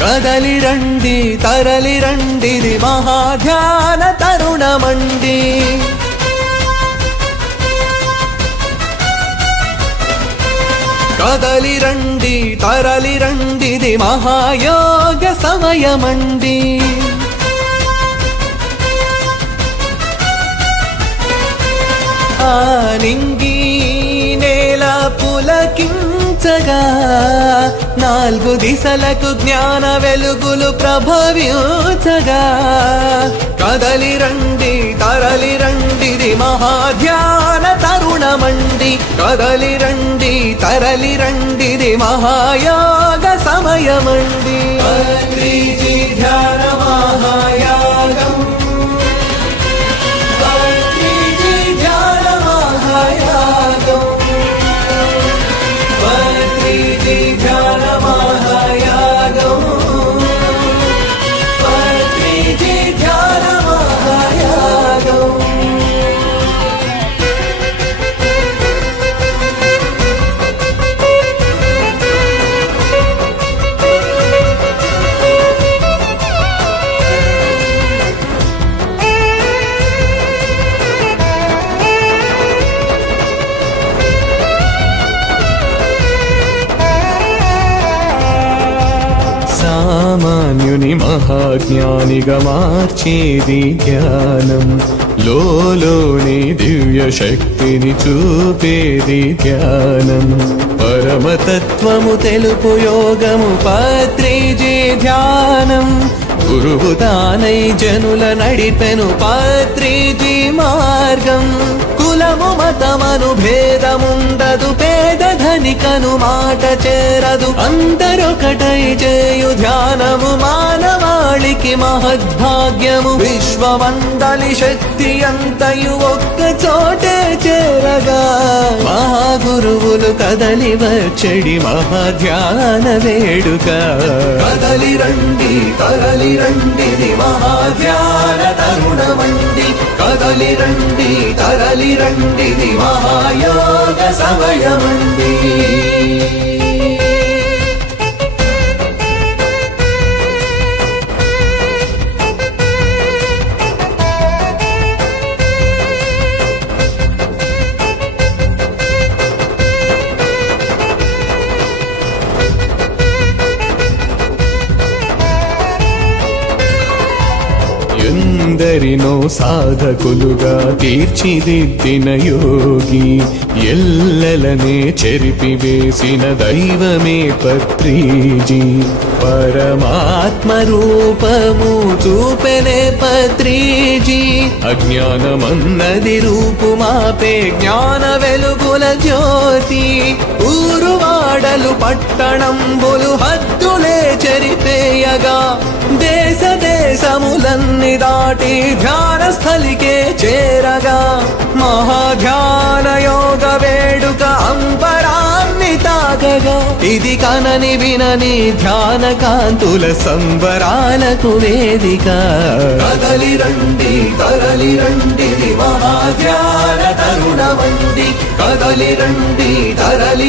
కదలి రండి తరలి రండిది మహాధ్యాన తరుణమండి కదలి రండి తరలి రండిది మహాయోగ సమయమండి ఆనింగి నేల పులకించగా నాలుగు దిశలకు జ్ఞాన వెలుగులు ప్రభవించగా కదలి రండి తరలి రండిది మహాధ్యాన తరుణమండి కదలి రండి తరలి రండిది మహాయోగ సమయమండి పత్రిజీ ధ్యాన మహాయాగం పత్రిజీ ధ్యాన మహాయాగం పత్రిజీ ధ్యాన మహాయాగం పత్రిజీ ధ్యాన మహాయాగం సామాన్యుని మహాజ్ఞానిగా మార్చేది ధ్యానం లోలోని దివ్య శక్తిని చూపేది ధ్యానం పరమతత్వము తెలుపు యోగము పత్రిజీ ధ్యానం గురువు తానై జనుల నడిపెను పత్రిజీ మార్గం కులము మతమను భేదముండదు పేద ధనికను మాట చేరదు అందరొకటై చేయు ధ్యానము మానవాళికి మహద్భాగ్యము విశ్వమందలి శక్తి అంతయు ఒక్క చోటే చేరగా మహాగురువులు కదలి వచ్చడి మహాధ్యాన వేడుక కదలి రండి కదలి రండిది మహాధ్యాన తరుణమండి కదలి రండి తరలి రండిది మహాయోగ సమయమండి ఎందరినో సాధకులుగా తీర్చిదిద్దిన యోగి ఎల్లలనే చెరిపివేసిన దైవమే పత్రిజీ పరమాత్మ రూపము చూపెనే పత్రిజీ అజ్ఞానమన్నది రూపుమాపే జ్ఞాన వెలుగుల జ్యోతి ఊరువాడలు పట్టణంబులు హద్దులే చెరిపేయగా దేశ దేశములన్నీ దాటి ధ్యాన స్థలికే చేరగా మహాధ్యాన యోగ వేడుక అంబరాన్ని తాకగా ఇది కనని వినని ధ్యాన కాంతుల సంబరాలకు వేదిక కదలి రండి తరలి రండిది మహాధ్యాన తరుణమండి కదలి రండి తరలి